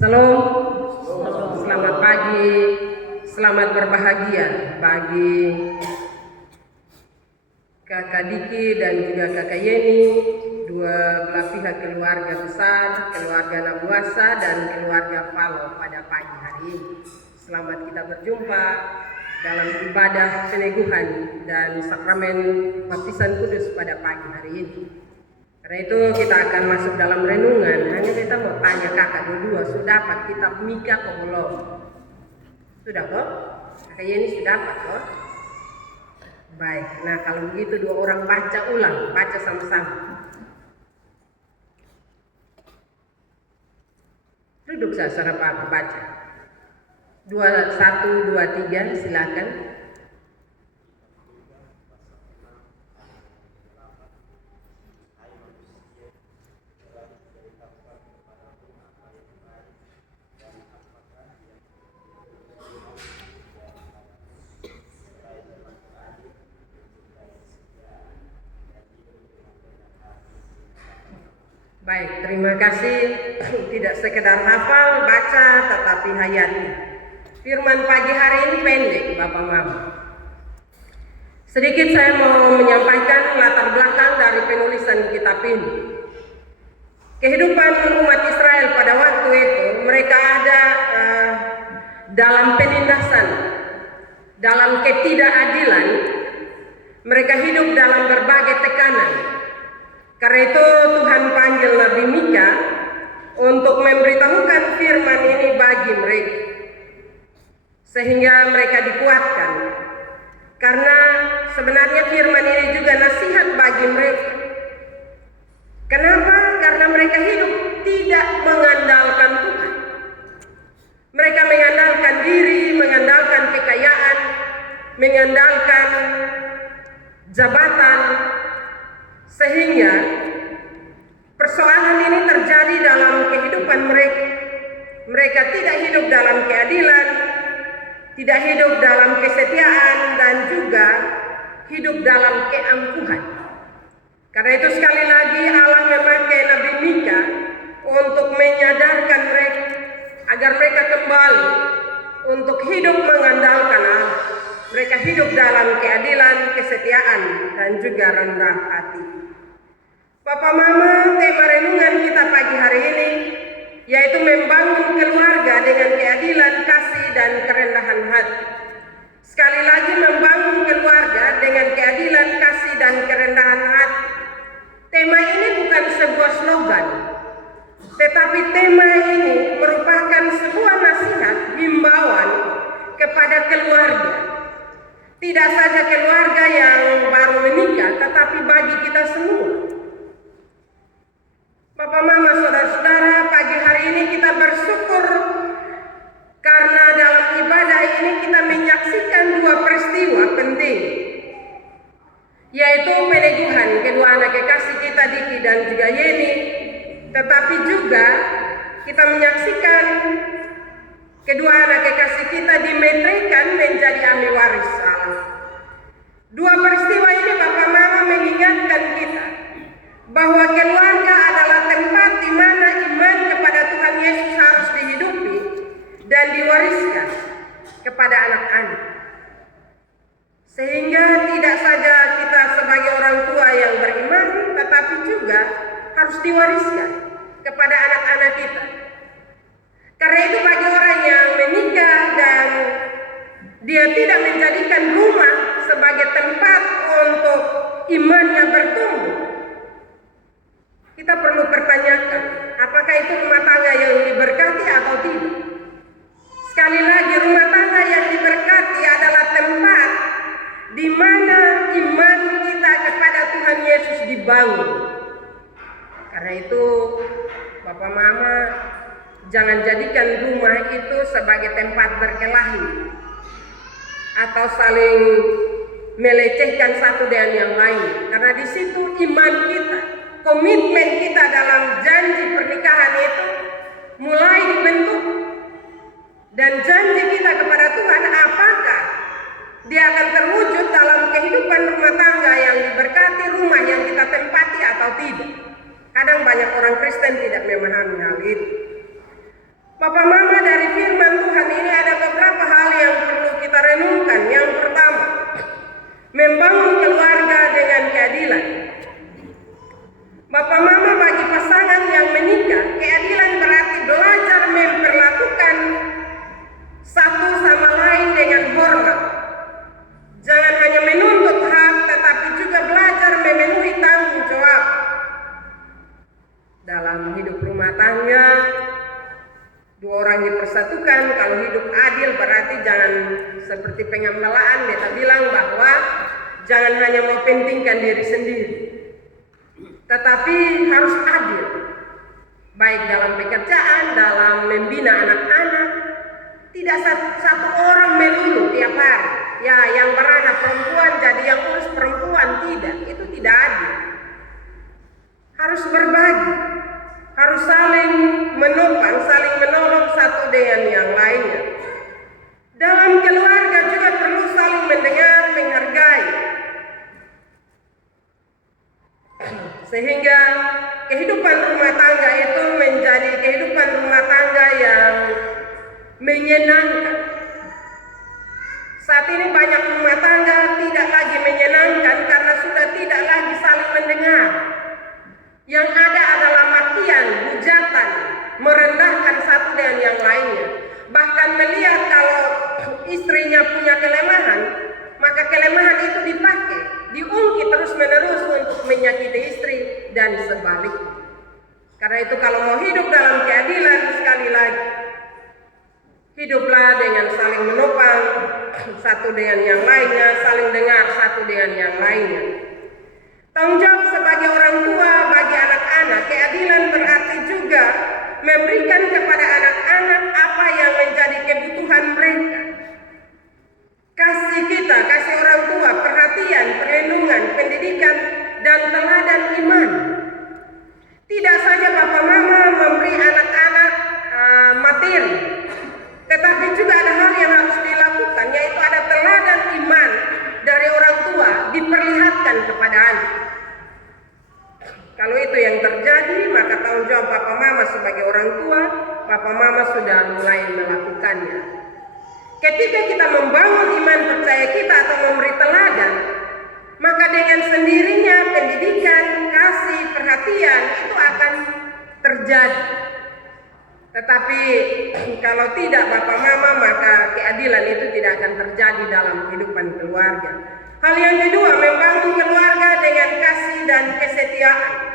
Salam, selamat pagi, selamat berbahagia bagi Kakak Diki dan juga Kakak Yeni, dua belah pihak keluarga besar, keluarga Nabuasa dan keluarga Palo pada pagi hari ini. Selamat kita berjumpa dalam ibadah peneguhan dan sakramen baptisan kudus pada pagi hari ini. Karena itu kita akan masuk dalam renungan. Hanya kita mau tanya kakak dua sudah dapat kitab Mika atau belum? Sudah kok? Kakak Yeni sudah dapat kok? Baik, nah kalau begitu dua orang baca ulang, baca sama-sama. Duduk secara apa baca. 1, 2, 3 silakan. Baik, terima kasih. Tidak sekedar hafal, baca, tetapi hayati. Firman pagi hari ini pendek, Bapak Mama. Sedikit saya mau menyampaikan latar belakang dari penulisan kitab ini. Kehidupan umat Israel pada waktu itu, mereka ada dalam penindasan, dalam ketidakadilan, mereka hidup dalam berbagai tekanan. Karena itu Tuhan panggil Nabi Mika untuk memberitahukan firman ini bagi mereka, sehingga mereka dikuatkan. Karena sebenarnya firman ini juga nasihat bagi mereka. Kenapa? Karena mereka hidup tidak mengandalkan Tuhan. Mereka mengandalkan diri, mengandalkan kekayaan, mengandalkan jabatan, sehingga persoalan ini terjadi dalam kehidupan mereka. Mereka tidak hidup dalam keadilan, tidak hidup dalam kesetiaan, dan juga hidup dalam keangkuhan. Karena itu sekali lagi Allah memakai Nabi Mika untuk menyadarkan mereka agar mereka kembali untuk hidup mengandalkan Allah. Mereka hidup dalam keadilan, kesetiaan, dan juga rendah hati. Papa Mama, tema renungan kita pagi hari ini yaitu membangun keluarga dengan keadilan, kasih, dan kerendahan hati. Sekali lagi, membangun keluarga dengan keadilan, kasih, dan kerendahan hati. Tema ini bukan sebuah slogan, tetapi tema ini merupakan sebuah nasihat, himbauan kepada keluarga. Tidak saja keluarga yang baru menikah, tetapi bagi kita semua. Bapak Mama, saudara-saudara, pagi hari ini kita bersyukur karena dalam ibadah ini kita menyaksikan dua peristiwa penting, yaitu peneguhan kedua anak kekasih kita, Diki dan juga Yeni, tetapi juga kita menyaksikan kedua anak kekasih kita dimetrikan menjadi ahli waris Allah. Dua peristiwa ini Bapak Mama mengingatkan kita bahwa keluarga adalah tempat di mana iman kepada Tuhan Yesus harus dihidupi dan diwariskan kepada anak-anak. Sehingga tidak saja kita sebagai orang tua yang beriman, tetapi juga harus diwariskan kepada anak-anak kita. Karena itu bagi orang yang menikah dan dia tidak menjadikan rumah sebagai tempat untuk imannya bertumbuh, kita perlu pertanyakan, apakah itu rumah tangga yang diberkati atau tidak? Sekali lagi, rumah tangga yang diberkati adalah tempat di mana iman kita kepada Tuhan Yesus dibangun. Karena itu, Bapak Mama, jangan jadikan rumah itu sebagai tempat berkelahi atau saling melecehkan satu dengan yang lain. Karena di situ iman kita, komitmen kita dalam janji pernikahan itu mulai dibentuk. Dan janji kita kepada Tuhan apakah dia akan terwujud dalam kehidupan rumah tangga yang diberkati, rumah yang kita tempati atau tidak. Kadang banyak orang Kristen tidak memahami hal itu. Bapak Mama, dari firman Tuhan ini ada beberapa hal yang perlu kita renungkan. Yang pertama, membangun keluarga dengan keadilan. Bapak Mama, bagi pasangan yang menikah, keadilan berarti belajar memperlakukan satu sama lain dengan hormat. Jangan hanya menuntut hak, tetapi juga belajar memenuhi tanggung jawab. Dalam hidup rumah tangga, dua orang dipersatukan. Kalau hidup adil berarti jangan seperti pengambalaan beta bilang bahwa jangan hanya mempentingkan diri sendiri, tetapi harus adil, baik dalam pekerjaan, dalam membina anak-anak. Tidak satu orang melulu tiap hari. Ya, yang beranak perempuan jadi yang urus perempuan, tidak. Itu tidak adil. Harus berbagi, harus saling menopang, saling menolong satu dengan yang lainnya. Dalam keluarga juga perlu saling mendengar, menghargai, sehingga kehidupan rumah tangga itu menjadi kehidupan rumah tangga yang menyenangkan. Saat ini banyak rumah tangga tidak lagi menyenangkan karena sudah tidak lagi saling mendengar. Yang ada adalah makian, hujatan, merendahkan satu dengan yang lainnya. Bahkan melihat kalau istrinya punya kelemahan, maka kelemahan itu dipakai, diungkit terus-menerus untuk menyakiti istri dan sebaliknya. Karena itu kalau mau hidup dalam keadilan, sekali lagi, hiduplah dengan saling menopang satu dengan yang lainnya, saling dengar satu dengan yang lainnya. Tanggung jawab sebagai orang tua bagi anak-anak, keadilan berarti juga memberikan kepada anak-anak apa yang menjadi kebutuhan mereka. Kasih kita, kasih orang tua, perhatian, perlindungan, pendidikan, dan teladan iman. Tidak saja Bapak Mama memberi anak-anak materi, tetapi juga ada hal yang harus dilakukan, yaitu ada teladan iman dari orang tua diperlihatkan kepada anak. Kalau itu yang terjadi, maka tanggung jawab Bapak Mama sebagai orang tua, Bapak Mama sudah mulai melakukannya. Ketika kita membangun iman percaya kita atau memberi teladan, maka dengan sendirinya pendidikan, kasih, perhatian itu akan terjadi. Tetapi kalau tidak Bapak Mama, maka keadilan itu tidak akan terjadi dalam kehidupan keluarga. Hal yang kedua, membangun keluarga dengan kasih dan kesetiaan.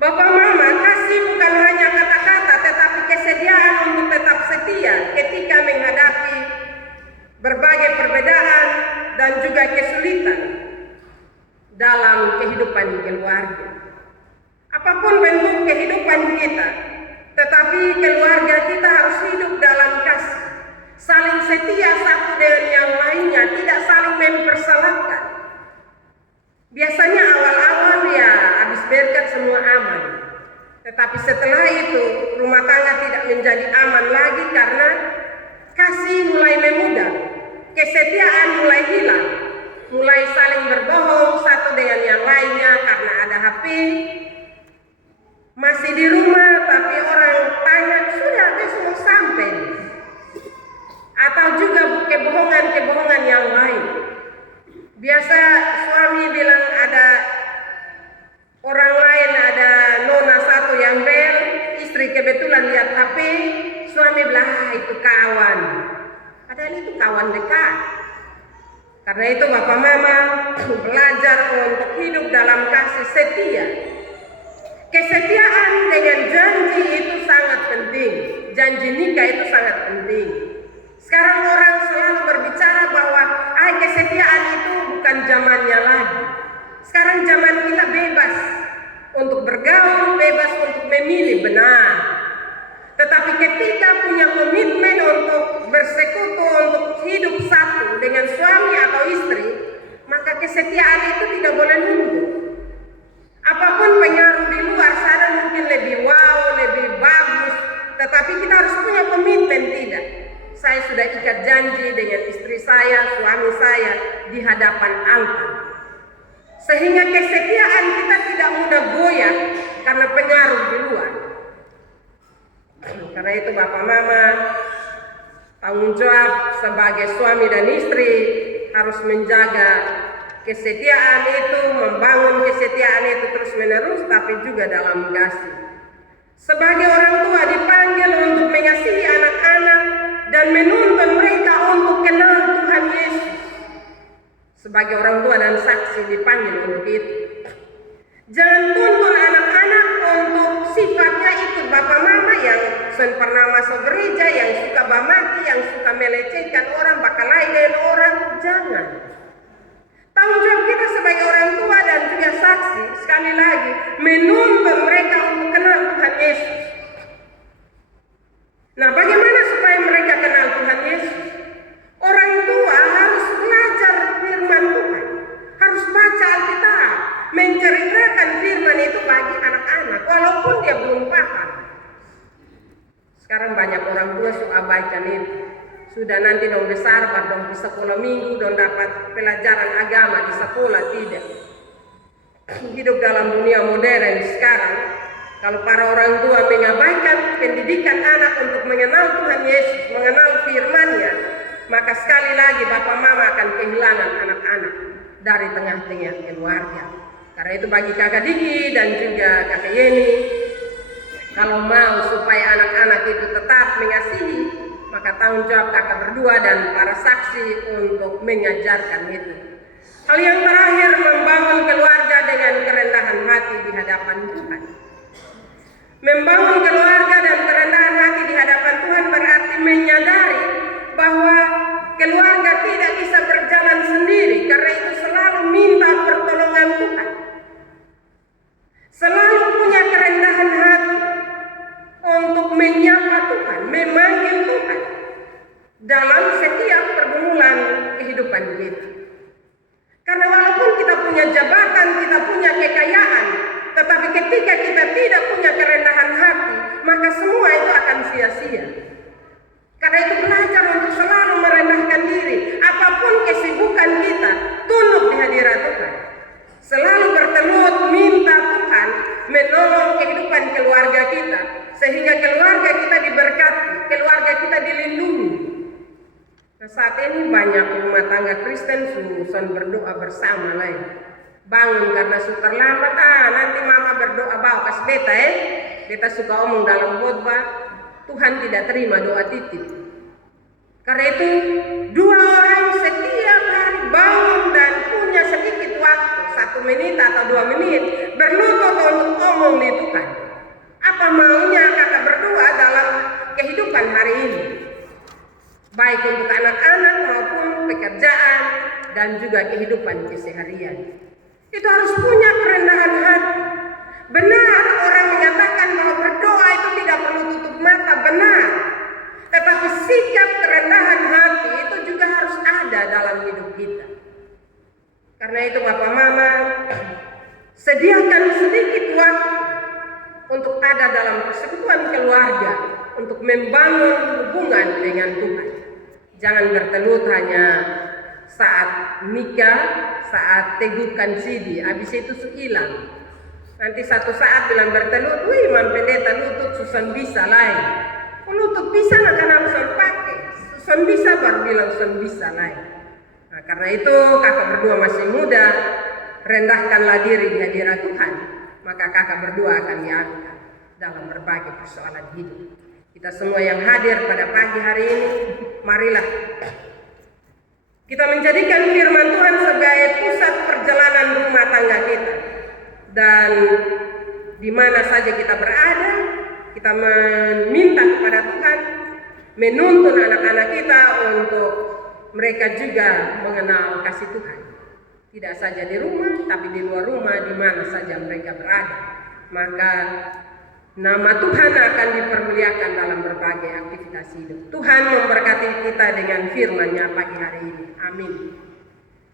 Bapak Mama, kasih bukan hanya kata-kata, tetapi kesediaan untuk tetap setia ketika menghadapi berbagai perbedaan dan juga kesulitan dalam kehidupan keluarga. Apapun bentuk kehidupan kita, tetapi keluarga kita harus hidup dalam kasih, saling setia satu dengan yang lainnya, tidak saling mempersalahkan. Biasanya awal-awal ya habis biarkan semua aman, tetapi setelah itu rumah tangga tidak menjadi aman lagi karena kasih mulai memudar, kesetiaan mulai hilang, mulai saling berbohong satu dengan yang lainnya karena ada HP. Masih di rumah tapi orang tanya, sudah besok mau sampai. Atau juga kebohongan-kebohongan yang lain. Biasa suami bilang ada orang lain, ada nona satu yang bel, istri kebetulan lihat HP, suami bilang itu kawan. Padahal itu kawan dekat. Karena itu Bapak Mama belajar untuk hidup dalam kasih setia. Kesetiaan dengan janji itu sangat penting. Janji nikah itu sangat penting. Sekarang orang selalu berbicara bahwa kesetiaan itu bukan zamannya lagi. Sekarang zaman kita bebas untuk bergaul, bebas untuk memilih, benar. Tetapi ketika punya komitmen untuk bersekutu, untuk hidup satu dengan suami atau istri, maka kesetiaan itu tidak boleh nunggu. Apapun pengaruh di luar sana mungkin lebih wow, lebih bagus, tetapi kita harus punya komitmen, tidak. Saya sudah ikat janji dengan istri saya, suami saya di hadapan altar. Sehingga kesetiaan kita tidak mudah goyah karena pengaruh di luar. Tanggung jawab sebagai suami dan istri harus menjaga kesetiaan itu, membangun kesetiaan itu terus-menerus, tapi juga dalam kasih. Sebagai orang tua dipanggil untuk mengasihi anak-anak dan menuntun mereka untuk kenal Tuhan Yesus. Sebagai orang tua dan saksi dipanggil untuk itu. Jangan tuntun anak-anak untuk sifatnya ikut bapak mama yang pernah masuk gereja, yang suka bamaki, yang suka melecehkan orang, bakal lain orang. Jangan. Tanggung jawab kita sebagai orang tua dan juga saksi, sekali lagi, menuntun mereka untuk kenal Tuhan Yesus. Nah, bagaimana supaya mereka kenal Tuhan Yesus? Orang tua harus belajar firman Tuhan, harus baca Alkitab, menceritakan firman itu bagi anak-anak, walaupun dia belum paham. Sekarang banyak orang tua suka abaikan itu. Sudah nanti dong besar, dong di sekolah minggu, dong dapat pelajaran agama di sekolah, tidak. Hidup dalam dunia modern sekarang, kalau para orang tua mengabaikan pendidikan anak untuk mengenal Tuhan Yesus, mengenal firman-Nya, maka sekali lagi bapak mama akan kehilangan anak-anak dari tengah-tengah keluarga. Karena itu bagi kakak Diki dan juga kakak Yeni, kalau mau supaya anak-anak itu tetap mengasihi, maka tanggung jawab kakak berdua dan para saksi untuk mengajarkan itu. Hal yang terakhir, membangun keluarga dengan kerendahan hati di hadapan Tuhan. Membangun keluarga dan kerendahan hati di hadapan Tuhan berarti menyadari bahwa keluarga tidak bisa berjalan sendiri, karena itu selalu minta pertolongan Tuhan. Selalu punya kerendahan hati untuk menyapa Tuhan, memanggil Tuhan dalam setiap pergumulan kehidupan kita. Karena walaupun kita punya jabatan, kita punya kekayaan, tetapi ketika kita tidak punya kerendahan hati, maka semua itu akan sia-sia. Karena itu belajar untuk selalu merendahkan diri. Apapun kesibukan kita, tunduk di hadirat Tuhan. Selalu bertelut minta Tuhan menolong kehidupan keluarga kita, sehingga keluarga kita diberkati, keluarga kita dilindungi. Nah, saat ini banyak rumah tangga Kristen susah berdoa bersama lain. Bangun karena suka lambat, nanti mama berdoa bawa kas beta beta suka omong dalam khotbah, Tuhan tidak terima doa titip. Karena itu dua orang setiap hari bangun dan punya sedikit waktu, 1 menit atau 2 menit, berlutut untuk omong di Tuhan. Apa maunya kakak berdua dalam kehidupan hari ini, baik untuk anak-anak maupun pekerjaan dan juga kehidupan keseharian. Itu harus punya kerendahan hati. Benar orang mengatakan bahwa berdoa itu tidak perlu tutup mata, benar. Tetapi sikap kerendahan hati itu juga harus ada dalam hidup kita. Karena itu Bapak Mama, sediakan sedikit waktu untuk ada dalam persekutuan keluarga, untuk membangun hubungan dengan Tuhan. Jangan bertelut hanya saat nikah, saat teguhkan CD, habis itu hilang. Nanti satu saat bilang bertelut, wih Mam Pendeta lutut susah bisa lain. Lutut bisa nggak karena susah pakai, susah bisa baru bilang susah bisa lain. Nah, karena itu kakak berdua masih muda, rendahkanlah diri di hadirat Tuhan, maka kakak berdua akan diangkat dalam berbagai persoalan hidup. Kita semua yang hadir pada pagi hari ini, marilah kita menjadikan firman Tuhan sebagai pusat perjalanan rumah tangga kita. Dan di mana saja kita berada, kita meminta kepada Tuhan menuntun anak-anak kita untuk mereka juga mengenal kasih Tuhan. Tidak saja di rumah, tapi di luar rumah, di mana saja mereka berada. Maka nama Tuhan akan dipermuliakan dalam berbagai aktivitas hidup. Tuhan memberkati kita dengan firman-Nya pagi hari ini. Amin.